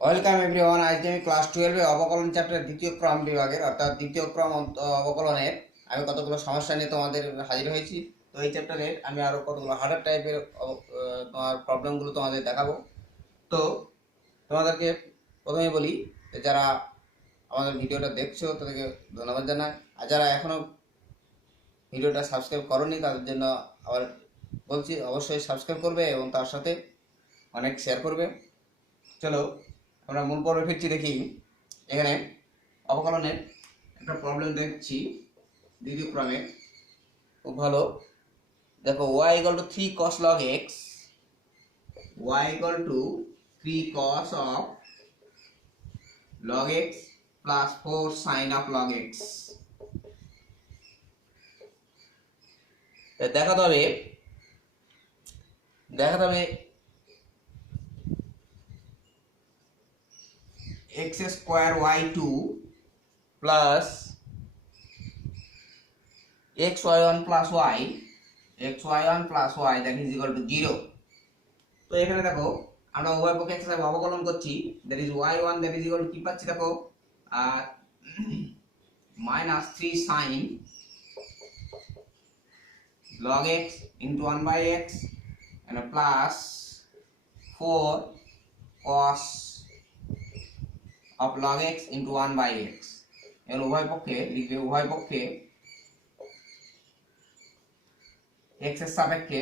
Welcome everyone. আজকে আমি class 12 অবকলন চ্যাপ্টার দ্বিতীয় ক্রম বিভাগের অর্থাৎ দ্বিতীয় ক্রম অবকলনের আমি কতগুলো সমস্যা নিয়ে তোমাদের হাজির হয়েছি। তো এই চ্যাপ্টারের আমি আরো কতগুলো হার্ডার টাইপের তোমার প্রবলেমগুলো তোমাদের দেখাবো। তো তোমাদেরকে প্রথমে বলি যে যারা আমাদের ভিডিওটা দেখছো তাদেরকে ধন্যবাদ জানাই, আর যারা এখনো ভিডিওটা সাবস্ক্রাইব করোনি তাদের জন্য আবার বলছি অবশ্যই সাবস্ক্রাইব করবে এবং তার সাথে অনেক শেয়ার করবে। চলো আমরা মূল পর্বে ফিরছি। দেখি এখানে অবকলনের একটা প্রবলেম দেখছি দ্বিতীয় ক্রমে, খুব ভালো। দেখো y equal two 3 cos log x, y equal two 3 cos of log x plus 4 sin of log x। দেখাতে হবে x square y2 plus xy1 plus y plus y that is equal to 0। তো এখানে দেখো আমরা উভয় পক্ষে একসাথে অবকলন করছি, that is y1 that is equal to কি পাচ্ছি দেখো -3 sin log x into 1 by x and plus 4 cos of log x into 1 by x। এর উভয় পক্ষে লিখবে উভয় পক্ষে x এর সাপেক্ষে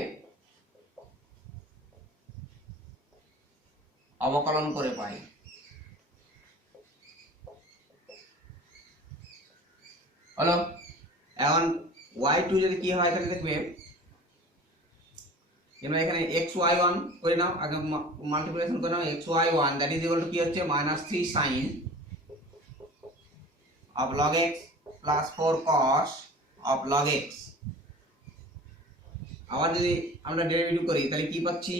অবকলন করে পাই। হলো এখন y2 যদি কি হয় এখানে দেখবে তোমরা এখানে xy1 করে নাও, আগে মাল্টিপ্লিকেশন করে নাও। xy1 that is equal to কি হচ্ছে -3 sin of log x plus 4 cos of log x। আবার যদি আমরা ডেরিভেটিভ করি তাহলে কি পাচ্ছি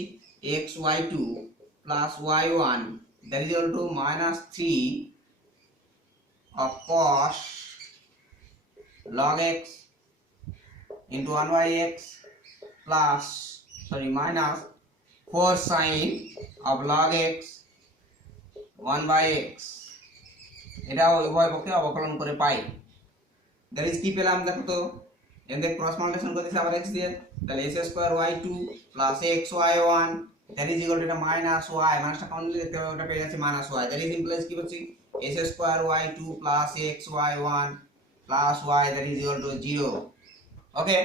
xy2 plus y1 that is equal to -3 of cos log x into 1 by x plus minus 4 sin of log x 1 by x। এটাও উভয় পক্ষে অবকলন করে পাই। দ্যাট ইজ কি পেলাম দেখো তো, এদের ক্রস মাল্টিপ্লিকেশন করতেছি আবার x দিয়ে, তাহলে s square y2 plus xy1 that is equal two এটা মাইনাস y, মাইনাসটা কাউন্ট দিলে দেখতে পাবে ওটা পেয়ে যাচ্ছে minus y। That is implies কি হচ্ছে s square y2 plus xy1 plus y that is equal to 0। Okay,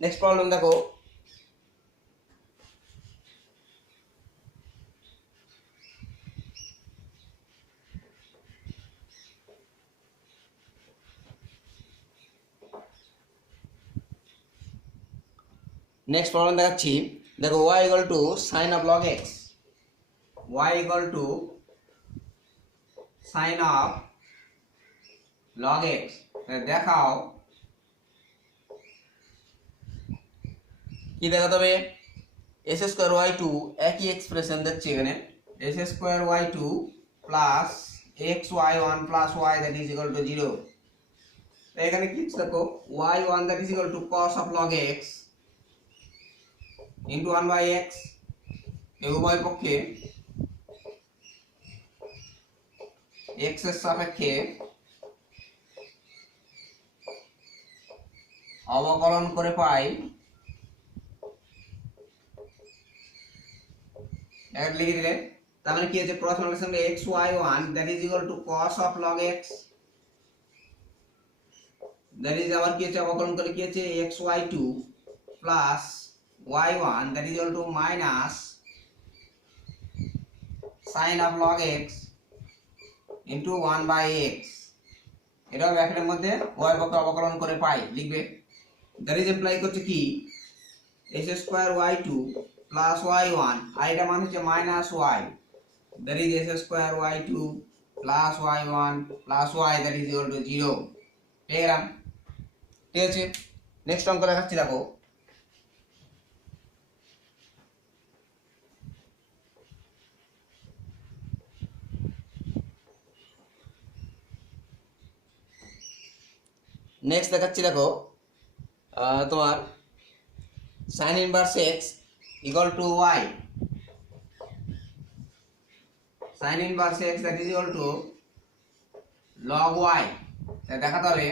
next problem দেখো। নেক্সট প্রবলেম দেখাচ্ছি, দেখো y equal two sin of log x, y equal two sin of log x। দেখাও কি দেখাতে হবে, s square y2 একই expression দেখছি এখানে, s square y2 plus xy1 plus y that is equal to 0। তো এখানে কি দেখো y1 that is equal two cos of log x into 1 by x। এই উভয় পক্ষে x এর সাপেক্ষে অবকলন করে পাই। এটা লিখে দিলে তার মানে কি হচ্ছে cross multiplication xy1 that is equal two cos of log x that is আবার কি হচ্ছে অবকলন করে কি হচ্ছে xy2 plus y1 that is equal to minus sin of log x into 1 by x। এটাও ব্র্যাকেটের মধ্যে y পক্ষে অবকলন করে পাই লিখবে। that is apply করছে কি s square y2 plus y1 আর এটা মান হচ্ছে minus y, that is s square y2 plus y1 plus y that is equal to 0। পেয়ে গেলাম, ঠিক আছে। নেক্সট অঙ্ক দেখাচ্ছি দেখো। নেক্সট দেখাচ্ছি দেখো তোমার sin inverse x equal to y, sin inverse x that is equal to log y। তাই দেখাতে হবে,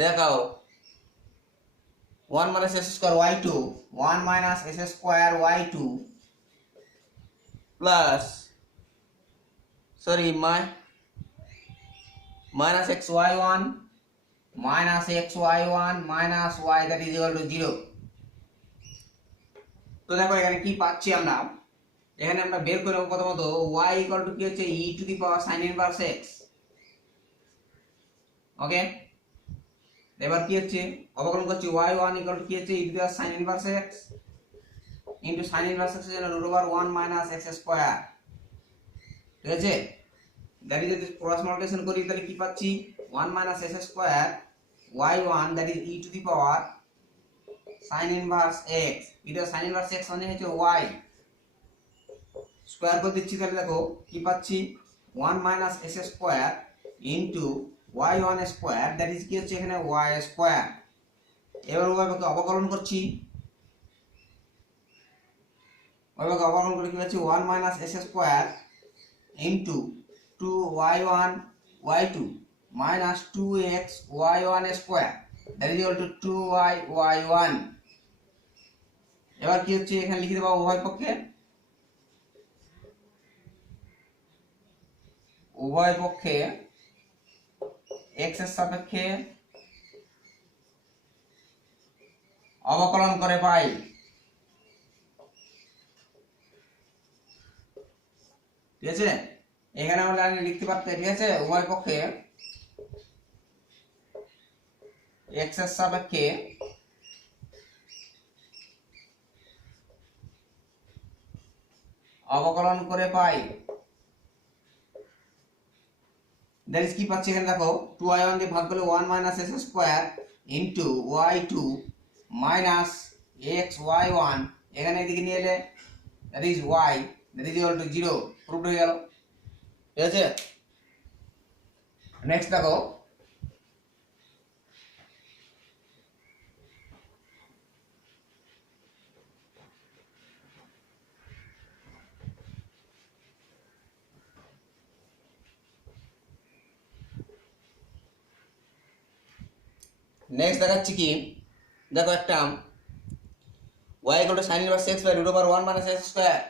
দেখাও 1 minus s square y2, 1 minus s square y2 plus minus xy1 minus xy1 minus y that is equal to 0। তো দেখো এখানে কি পাচ্ছি আমরা, এখানে আমরা বের করব প্রথমত y equal to কি হচ্ছে e to the power sin inverse x। ওকে, এবার কি হচ্ছে অবকলন করছি y1 equal to কি হচ্ছে e to the power sin inverse x into sin inverse x এর জন্য √1 minus x square। ঠিক আছে, দ্যাট ইজ যদি ক্রস মাল্টিপ্লিকেশন করি তাহলে কি পাচ্ছি 1 minus s square y1 that is e to the power sin inverse x। এটা sin inverse x মানে হচ্ছে y স্কয়ার করে দিচ্ছি, তাহলে দেখো কি পাচ্ছি 1 minus s square into y1 square that is কি হচ্ছে এখানে y square। এবার উভয়পক্ষে অবকলন করছি, উভয়পক্ষে অবকলন করে কি পাচ্ছি 1 minus s square into 2y1 y2 minus 2x y1 square that is equal to 2y y1। এবার কি হচ্ছে এখানে লিখে দেব উভয় পক্ষে x এর সাপেক্ষে অবকলন করে পাই। ঠিক আছে, এখানে আমরা লিখতে পারতে, ঠিক আছে, উভয় পক্ষে x এর সাপেক্ষে অবকলন করে পাই। দ্যাট ইজ কি পাচ্ছি এখানে দেখো 2y1 দিয়ে ভাগ করলে 1 minus s square into y2 minus xy1, এখানে এদিকে নিয়ে এলে that is y that is equal to 0 proof হয়ে গেল। ঠিক আছে, নেক্সট দেখো নেক্সট দেখাচ্ছি কি, দেখো একটা y equal to sin inverse x by √1 minus s square।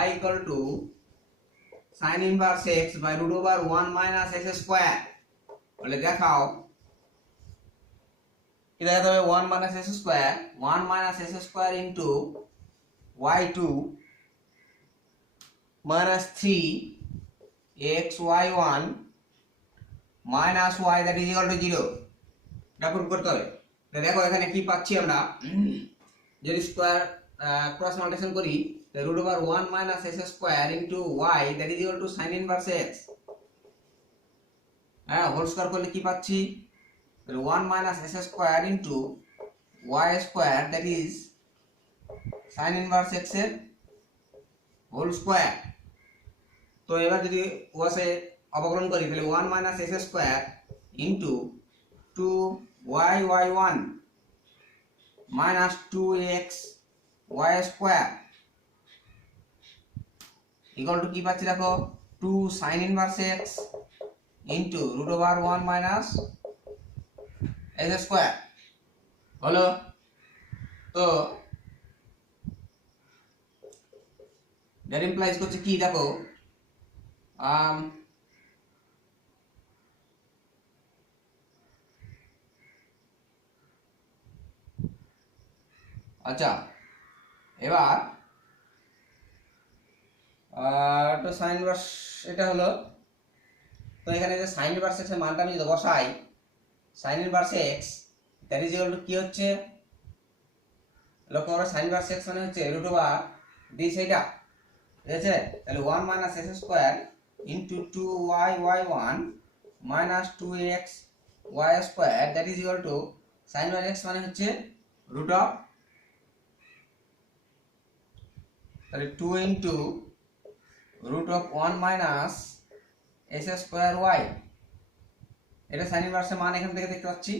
y equal to sin inverse x by √1 minus s square বলে দেখাও কি দেখাতে হবে 1 minus s square 1 minus s square into y2 minus 3 xy1 minus y that is equal to 0। Proof করতে হবে। দেখো এখানে কি পাচ্ছি আমরা, যদি স্কয়ার ক্রস মাল্টিপ্লিকেশন করি √1 minus s square into y that is equal to sin inverse x। হ্যাঁ, হোল স্কয়ার করলে কি পাচ্ছি 1 minus s square into y square that is sin inverse x এর হোল স্কয়ার। তো এবার যদি ওয়াসে অবকলন করি তাহলে 1 minus s square into 2y1 minus 2x y square equal to কি পাচ্ছি দেখো 2 sin inverse x into √1 minus s square হলো। তো দ্যাট ইমপ্লাইজ করছে কি দেখো আচ্ছা এবার তো সাইন ইনভার্স এটা হলো, তো এখানে যে সাইন ইনভার্স এর মানটা আমি যদি বসাই sign inverse x that is equal to কি হচ্ছে লক্ষ্য করো সাইন ইনভার্স x মানে হচ্ছে √d সেটা। ঠিক আছে, তাহলে 1 minus s square into 2y1 minus 2x y square that is equal to sin inverse x মানে হচ্ছে √ তাহলে 2 into √1 minus s square y। এটা sin inverse এর মান এখান থেকে দেখতে পাচ্ছি।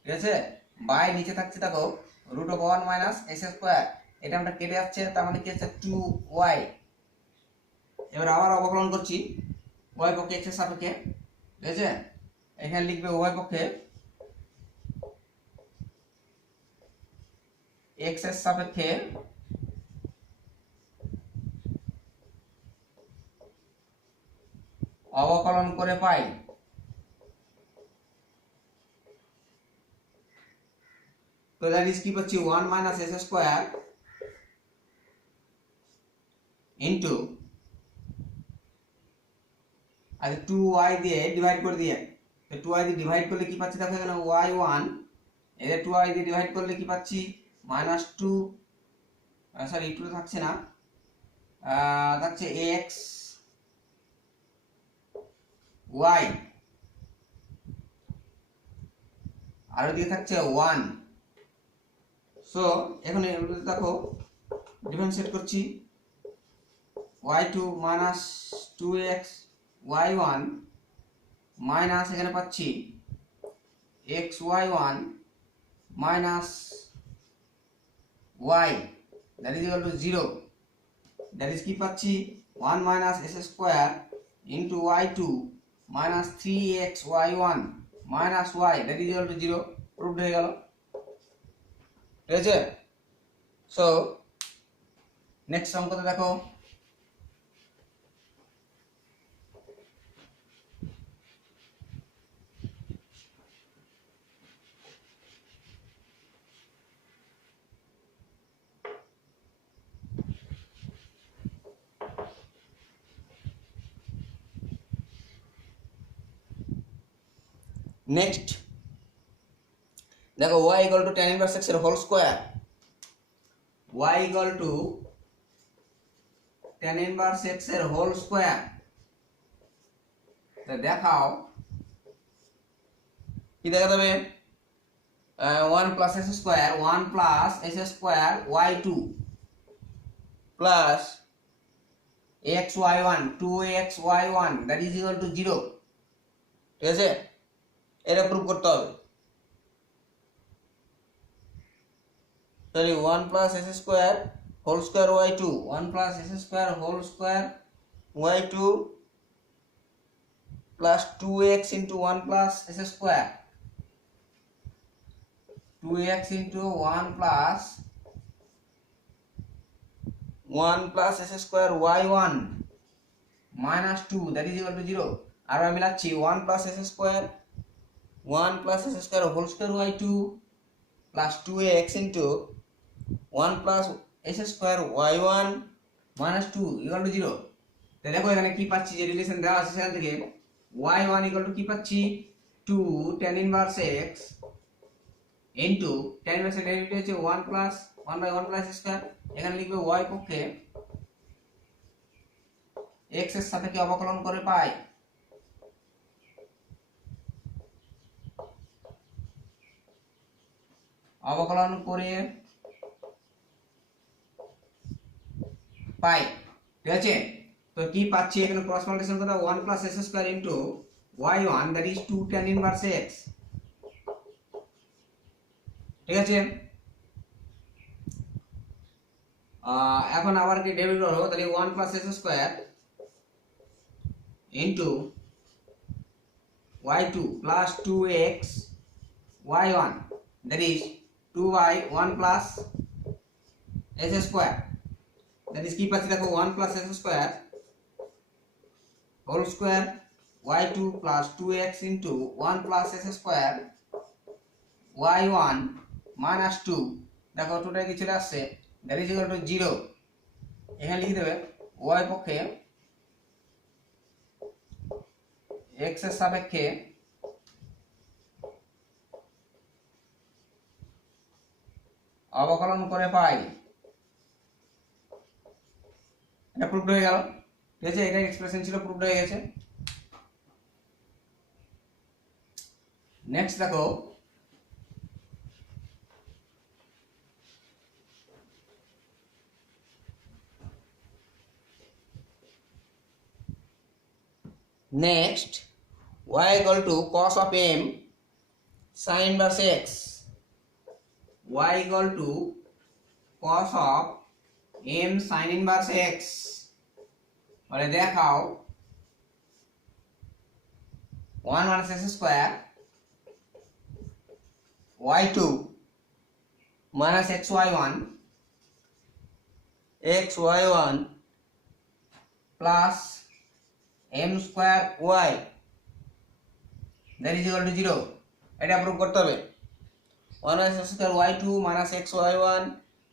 ঠিক আছে, বাই নিচে থাকছে দেখো √1 minus s square এটা আমরা কেটে যাচ্ছে, তার মানে কি হচ্ছে 2y। এবার আবার অবকলন করছি y পক্ষে x এর সাপেক্ষে, ঠিক আছে? এখানে লিখবে y পক্ষে x এর সাপেক্ষে অবকলন করে পাই তো দ্যাট ইজ কি পাচ্ছি 1 মাইনাস s স্কয়ার ইনটু আর 2y দিয়ে ডিভাইড করে দিয়ে, তো 2y দিয়ে ডিভাইড করলে কি পাচ্ছি দেখো এখানে y1, এর 2y দিয়ে ডিভাইড করলে কি পাচ্ছি -2, সরি 2 থাকছে না, থাকছে x y, আর ওদিকে থাকছে 1। সো এখন দেখো ডিফারেন্সিয়েট করছি y2 minus 2x y1 minus এখানে পাচ্ছি xy1 minus y that is equal to 0, that is কি পাচ্ছি 1 minus s square into y2 minus 3xy1 minus y that is equal to 0, proved হয়ে গেল, ঠিক আছে? সো নেক্সট অঙ্কতে দেখো নেক্সট দেখো y equal to tan inverse x এর whole square, y equal to tan inverse x এর whole square. তো দেখাও কি দেখা যাবে 1 plus s square 1 plus s square y2 plus xy1 2xy1 that is equal to 0, ঠিক আছে? এটা প্রুভ করতে হবে। Sorry 1 plus s square whole square y2 1 plus s square whole square y2 plus 2x into 1 plus s square 2x into 1 plus s square y1 minus 2 that is equal to 0। আর আমি লিখছি 1 plus s square 1 plus s square whole square y2 plus 2x into 1 plus s square y1 minus 2 equal to 0। তো দেখো এখানে কি পাচ্ছি, যে relation দেওয়া আছে সেখান থেকে y1 ইকুয়াল টু কি পাচ্ছি 2 tan inverse x into tan inverse এর ডেরিভেটিভ হচ্ছে 1 প্লাস 1/1 প্লাস স্কয়ার। এখানে লিখবে y পক্ষে x এর সাপেক্ষে অবকলন করে পাই অবকলন করে পাই, ঠিক আছে? তো কি পাচ্ছি এখানে ক্রস মাল্টিপ্লিকেশন করতে 1 plus s square into y1 that is 2 tan inverse x, ঠিক আছে? এখন আবার কি ডেরিভেটিভ হলো, তাহলে 1 plus s square into y2 plus 2x y1 that is 2/1 plus s square, that is কি পাচ্ছি দেখো 1 plus s square whole square y2 plus 2x into 1 plus s square y1 minus 2, দেখো টোটাল কি চলে আসছে that is equal to 0। এখানে লিখে দেবে y পক্ষে x এর সাপেক্ষে অবকলন করে পাই, এটা প্রুভড হয়ে গেল, ঠিক আছে? এটা এক্সপ্রেশন ছিল, প্রুভড হয়ে গেছে। নেক্সট দেখো next y equal to cos of m sin inverse x, y equal to cos of m sin inverse x বলে দেখাও 1 minus x square y2 minus xy1 xy1 plus m square y that is equal to 0 এটা proof করতে হবে 1 minus x square y2 minus xy1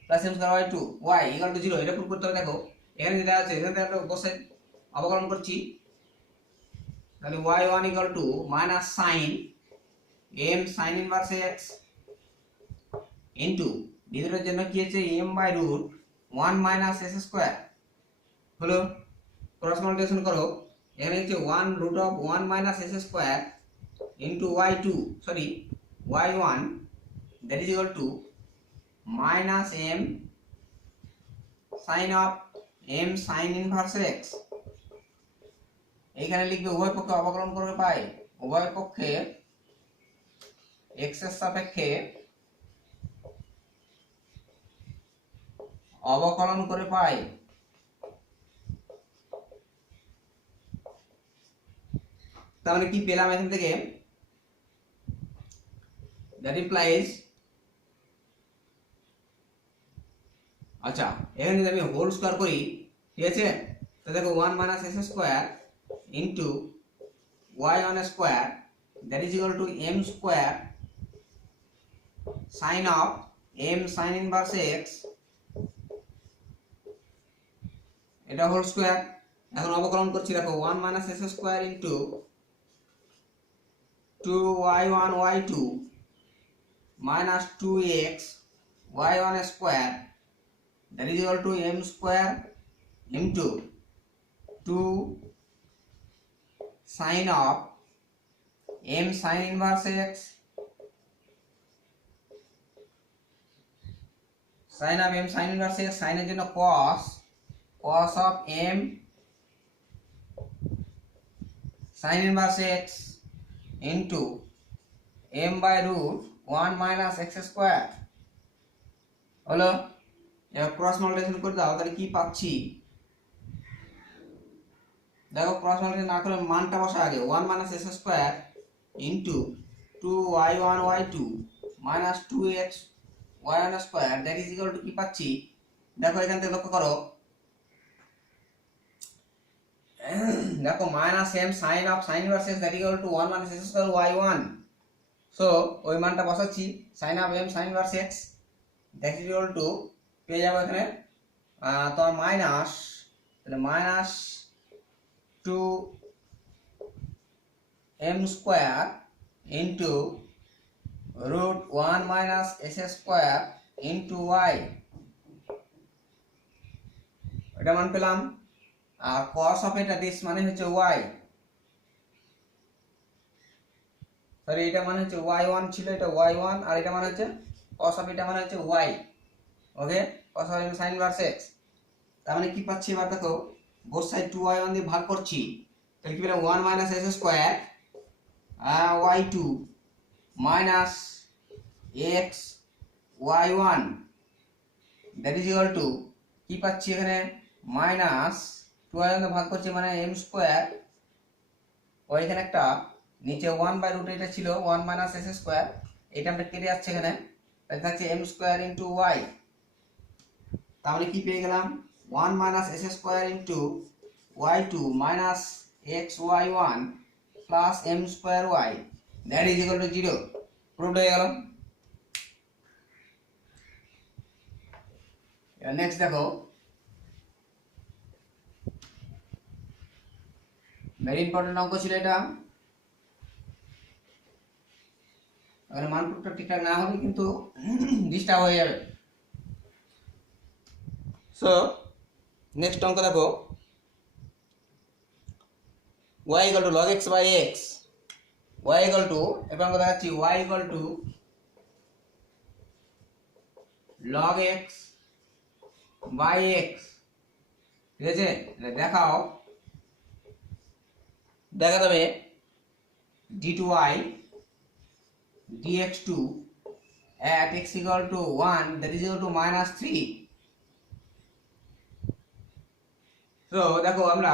plus m square y2 y equal to 0 এটা proof করতে হবে। দেখো এখানে যেটা আছে এখানে একটা বসে অবকলন করছি, তাহলে y1 equal to minus sin m sin inverse x into ভিতরের জন্য কি আছে m by root 1 minus s square হলো ক্রস মাল্টিপ্লিকেশন করো, এখানে হচ্ছে 1 root of 1 minus s square into y2 sorry y1 that is equal to minus m sin of m sin inverse x এখানে লিখবে উভয় পক্ষে অবকলন করে পাই, উভয় পক্ষে x এর সাপেক্ষে অবকলন করে পাই। তাহলে কি পেলাম এখান থেকে, that implies আচ্ছা এখানে যদি আমি হোল স্কয়ার করি ঠিক আছে, তো দেখো 1 minus s square into y1 square that is equal to m square sin of m sin inverse x এটা হোল স্কয়ার। এখন অবকলন করছি, দেখো 1 minus s square into 2y1 y2 minus 2x y1 square that is equal to m square into 2 sin of m sin inverse x sin of m sin inverse x sin এর জন্য cos of m sin inverse x into m by root 1 minus x square হলো। এবার cross multiplication করে দাও, তাহলে কি পাচ্ছি দেখো, ক্রস মাল্টিপ্লিকেশন না করে মানটা বসা আগে 1 minus s square into 2y1 y2 minus 2x y1 square that is equal to কি পাচ্ছি দেখো, এখান থেকে লক্ষ্য করো, দেখো minus m sin of sin inverse x that is equal to 1 minus s square y1, so ওই মানটা বসাচ্ছি sin of m sin inverse x that is equal to পেয়ে যাবো এখানে তোমার মাইনাস, তাহলে minus 2 m square into root 1 minus s square into y এটা মান পেলাম। আর cos of এটা দিস মানে হচ্ছে y, সরি এটা মানে হচ্ছে y1 ছিল, এটা y1 আর এটা মানে হচ্ছে cos of এটা মানে হচ্ছে y, okay cos of sin inverse x। তার মানে কি পাচ্ছি এবার দেখো, বোথ সাইড 2y1 দিয়ে ভাগ করছি, তাহলে কি পেলাম 1 minus s square y2 minus x y1 that is equal to কি পাচ্ছি এখানে মাইনাস 2y1 দিয়ে ভাগ করছি মানে m স্কয়ার, ওইখানে একটা নিচে 1 বাই রুট এটা ছিল 1 minus s স্কয়ার, এটা আমরা কেটে যাচ্ছে এখানে, তাহলে থাকছে m স্কয়ার into y। তাহলে কি পেয়ে গেলাম 1 minus s square into y2 minus x y1 plus m square y that is equal to 0 proved হয়ে গেল। নেক্সট দেখো, ভেরি ইম্পর্টেন্ট অঙ্ক ছিল এটা, এখানে মান প্রুফটা ঠিকঠাক না হলে কিন্তু ডিস্টার্ব হয়ে যাবে। সো নেক্সট অঙ্ক দেখো, y equal to log x by x, y equal to এবার অঙ্ক দেখাচ্ছি y equal to log x by x, ঠিক আছে দেখাও, দেখা যাবে d2y dx2 at x equal to 1 that is equal to minus 3 তো দেখো আমরা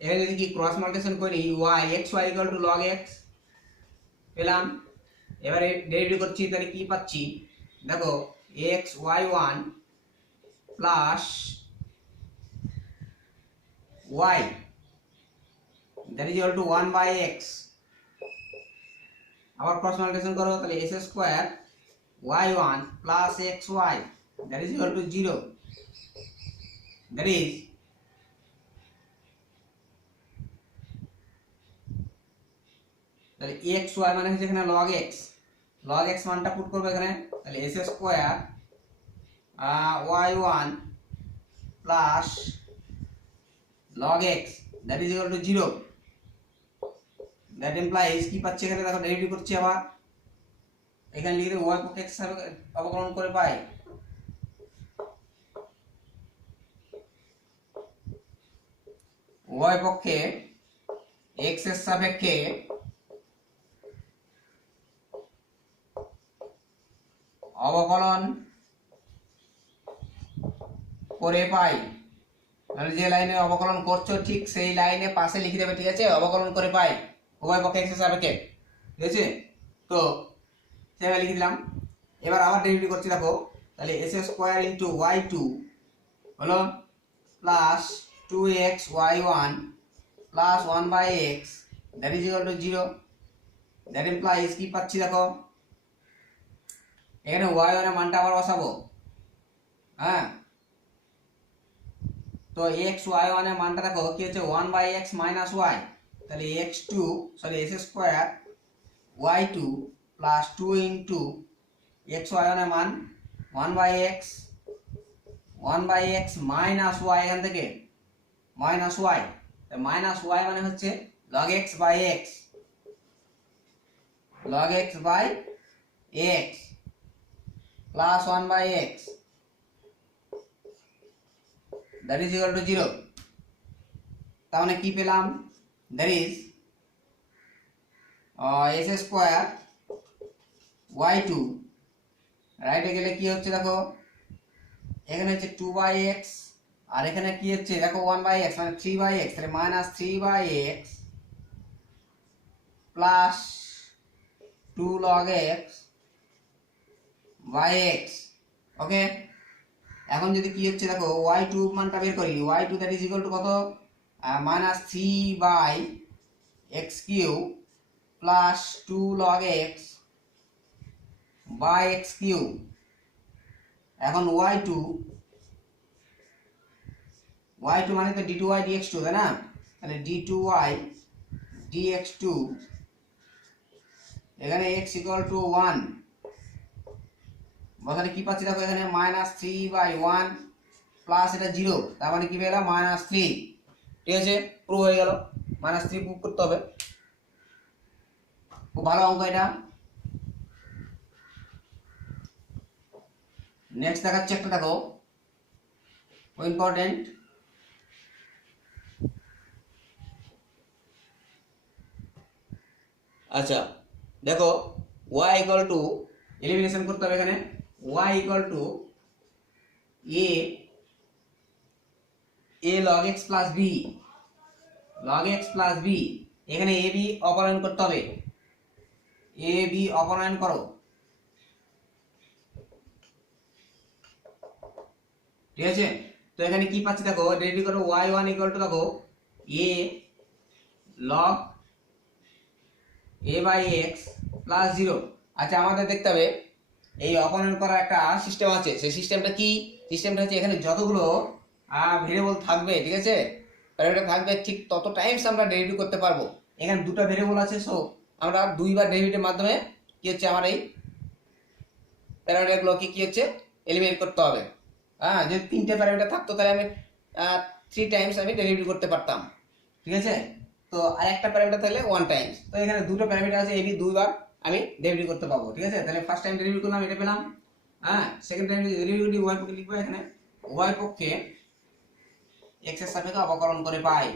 এখানে যদি কি ক্রস মাল্টিপ্লিকেশন করি y x y log x পেলাম। এবারে ডেরিভেটিভ করছি, তাহলে কি পাচ্ছি দেখো x y1 plus y that is equal to 1 by x। আবার ক্রস মাল্টিপ্লিকেশন করো, তাহলে s square y1 plus xy that is equal to 0। That is তাহলে x y মানে হচ্ছে এখানে log x মানটা পুট করবে এখানে, তাহলে s square y1 plus log x that is equal to 0। That implies কি পাচ্ছি এখানে দেখো ডেরিভেটিভ করছি আবার এখানে লিখে y পক্ষে x অবকলন করে পাই y পক্ষে x এর সাপেক্ষে অবকলন করে পাই। মানে যে লাইনে অবকলন করছো ঠিক সেই লাইনে পাশে লিখে দেবে, ঠিক আছে, অবকলন করে পাই উভয় পক্ষে x এর সাপেক্ষে, ঠিক আছে। তো সেভাবে লিখে দিলাম। এবার আবার ডেরিভেটিভ করছি দেখো, তাহলে s স্কয়ার ইনটু y2 হলো plus 2x y1 plus 1 by x that is equal to 0। That implies কি পাচ্ছি দেখো এখানে y1 এর মানটা আবার বসাবো, হ্যাঁ। তো x y1 এর মানটা দেখো কি হচ্ছে 1 বাই x মাইনাস y, তাহলে x2 sorry s square y2 plus 2 into x y1 এর মান 1 বাই x মাইনাস y, এখান থেকে মাইনাস y, মাইনাস y মানে হচ্ছে log x by x, log x by x plus 1 by x that is equal to 0। তাহলে কি পেলাম, that is s square y2 রাইটে গেলে কি হচ্ছে দেখো এখানে হচ্ছে 2 বাই x আর এখানে কি হচ্ছে দেখো 1 বাই x মানে 3 বাই x, তাহলে minus 3 by x plus 2 log x by x। Okay, এখন যদি কি হচ্ছে দেখো y2 মানটা বের করি, y2 that is equal to কত minus 3 by x cube plus 2 log x by x cube. এখন y2 মানে তো d2y dx2 তাই না, তাহলে d2y dx2 এখানে x ইকুয়াল টু 1 বসালে কি পাচ্ছি দেখো এখানে মাইনাস 3 বাই 1 প্লাস এটা 0, তার মানে কি পেলাম মাইনাস 3, ঠিক আছে, প্রুভ হয়ে গেল। মাইনাস 3 প্রুভ করতে হবে, খুব ভালো অঙ্ক এটা। নেক্সট দেখাচ্ছি একটা দেখো ইম্পর্টেন্ট, আচ্ছা দেখো y ইকুয়াল টু এলিমিনেশন করতে হবে এখানে y equal two a log x plus b, log x plus b, এখানে a b অপনয়ন করতে হবে, a b অপনয়ন করো, ঠিক আছে। তো এখানে কি পাচ্ছি দেখো ডেরিভেটিভ করো y1 ইকুয়াল টু দেখো a log a by x plus 0। আচ্ছা আমাদের দেখতে হবে এই অপনয়ন করার একটা সিস্টেম আছে, সেই সিস্টেমটা কি, সিস্টেমটা হচ্ছে এখানে যতগুলো ভেরিয়েবল থাকবে, ঠিক আছে, প্যারামিটার থাকবে ঠিক তত টাইমস আমরা ডেরিভেটিভ করতে পারবো। এখানে দুটো ভেরিয়েবল আছে, সো আমরা দুইবার ডেরিভেটিভের মাধ্যমে কি হচ্ছে আমার এই প্যারামিটারগুলোকে কি হচ্ছে এলিমিনেট করতে হবে। হ্যাঁ, যদি তিনটে প্যারামিটার থাকতো তাহলে আমি 3 টাইমস আমি ডেরিভেটিভ করতে পারতাম, ঠিক আছে। তো আর একটা প্যারামিটার থাকলে 1 টাইমস, তো এখানে দুটো প্যারামিটার আছে এবি দুইবার আমি ডেরিভেটিভ করতে পারবো, ঠিক আছে। তাহলে ফার্স্ট টাইম ডেরিভেটিভ করলাম এটা পেলাম, হ্যাঁ। সেকেন্ড টাইম ডেরিভেটিভ y পক্ষে লিখবো, এখানে y পক্ষে x এর সাপেক্ষে অবকলন করে পাই।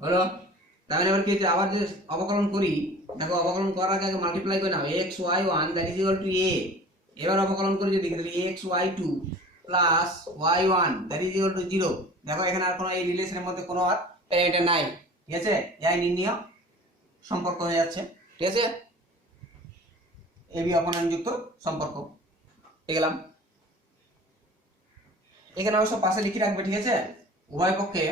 হলো তাহলে এবার কি হচ্ছে, আবার যে অবকলন করি, দেখো অবকলন করার আগে মাল্টিপ্লাই করে নাও x y one that is equal to a. এবার অবকলন করে যদি তাহলে x y two plus y one that is equal to zero. দেখো এখানে আর কোনো এই রিলেশনের মধ্যে কোনো আর প্যারামিটার নাই, ঠিক আছে, এই নির্ণয় সম্পর্ক হয়ে যাচ্ছে, ঠিক আছে, এবি অপনয়ন যুক্ত সম্পর্ক পেয়ে গেলাম। এখানে অবশ্য পাশে লিখে রাখবে, ঠিক আছে, উভয় পক্ষে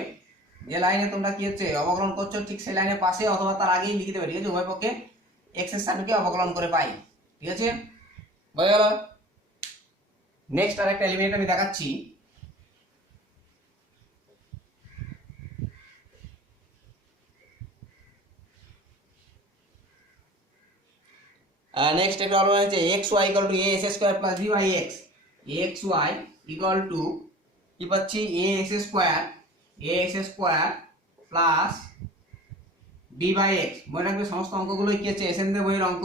যে লাইনে তোমরা কি হচ্ছে অবকলন করছো ঠিক সেই লাইনের পাশে অথবা তার আগেই লিখে দেবে, ঠিক আছে, উভয় পক্ষে এক্স এর সাপেক্ষে অবকলন করে পাই, ঠিক আছে, হয়ে গেল। নেক্সট আরেকটা এলিমেন্ট আমি দেখাচ্ছি। নেক্সট একটা হলো হচ্ছে x y equal to a x square plus b by x. X y equal to কি পাচ্ছি a x square plus b by x. মনে রাখবে সমস্ত অঙ্কগুলোই কি হচ্ছে এসএনদের বইয়ের অঙ্ক,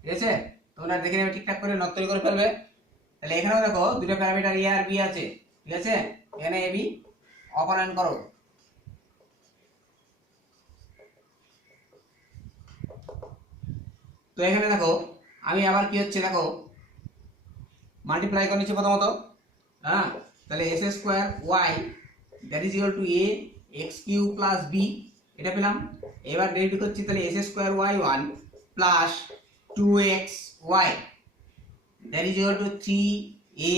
ঠিক আছে, তোমরা দেখে নেবে ঠিকঠাক করে নোট তৈরি করে ফেলবে। তাহলে এখানেও দেখো দুটো প্যারামিটার এ আর বি আছে, ঠিক আছে, এখানে এ বি অপনয়ন করো। তো এখানে দেখো আমি আবার কি হচ্ছে দেখো মাল্টিপ্লাই করে নিচ্ছি প্রথমত, হ্যাঁ, তাহলে s square y that is equal to a x q plus b, এটা পেলাম। এবার ডেরিভেটিভ করছি, তাহলে s square y one plus two x y that is equal to three a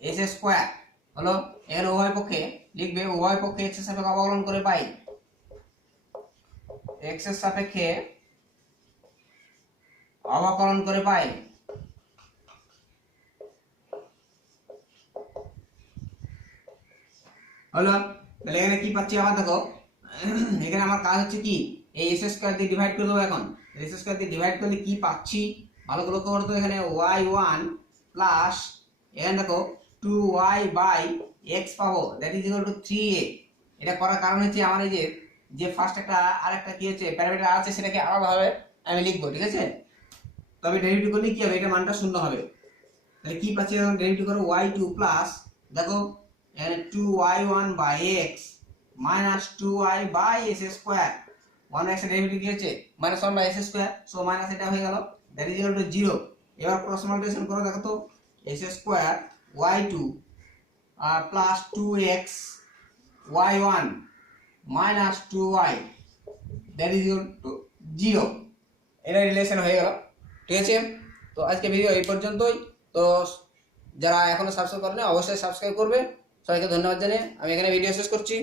s square হলো। এর উভয় পক্ষে লিখবে, উভয় পক্ষে এক্স এর সাপেক্ষে অবকলন করে পাই, এক্স এর সাপেক্ষে অবকলন করে পাই, হলো। তাহলে এখানে কি পাচ্ছি আবার দেখো, এখানে আমার কাজ হচ্ছে কি এই এস স্কয়ার দিয়ে ডিভাইড করে দেবো। এখন এস স্কয়ার দিয়ে ডিভাইড করলে কি পাচ্ছি ভালো করে লক্ষ্য করো তো, এখানে ওয়াই ওয়ান প্লাস এখানে দেখো টু ওয়াই বাই এক্স পাবো that is equal to three a. এটা করার কারণ হচ্ছে আমার এই যে ফার্স্ট একটা আরেকটা কি হচ্ছে প্যারামিটার আছে সেটাকে আলাদাভাবে আমি লিখবো, ঠিক আছে, তবে ডেরিভেটিভ করলে কি হবে এটা মানটা শূন্য হবে। তাহলে কি পাচ্ছি এখন ডেরিভেটিভ করো ওয়াই টু প্লাস দেখো এখানে two y one by x minus two y by s square. One x এর ডেরিভেটিভ কি হচ্ছে minus one by s square, so minus এটা হয়ে গেল that is equal to zero. এবার ক্রস মাল্টিপ্লিকেশন করো, দেখো তো s square y two plus two x y one minus two y that is equal to zero. এটা relation হয়ে গেল, ঠিক আছে। তো আজকে ভিডিও এই পর্যন্তই। তো যারা এখনো সাবস্ক্রাইব করেনি অবশ্যই সাবস্ক্রাইব করবে। সবাইকে ধন্যবাদ জানিয়ে আমি এখানে ভিডিও শেষ করছি।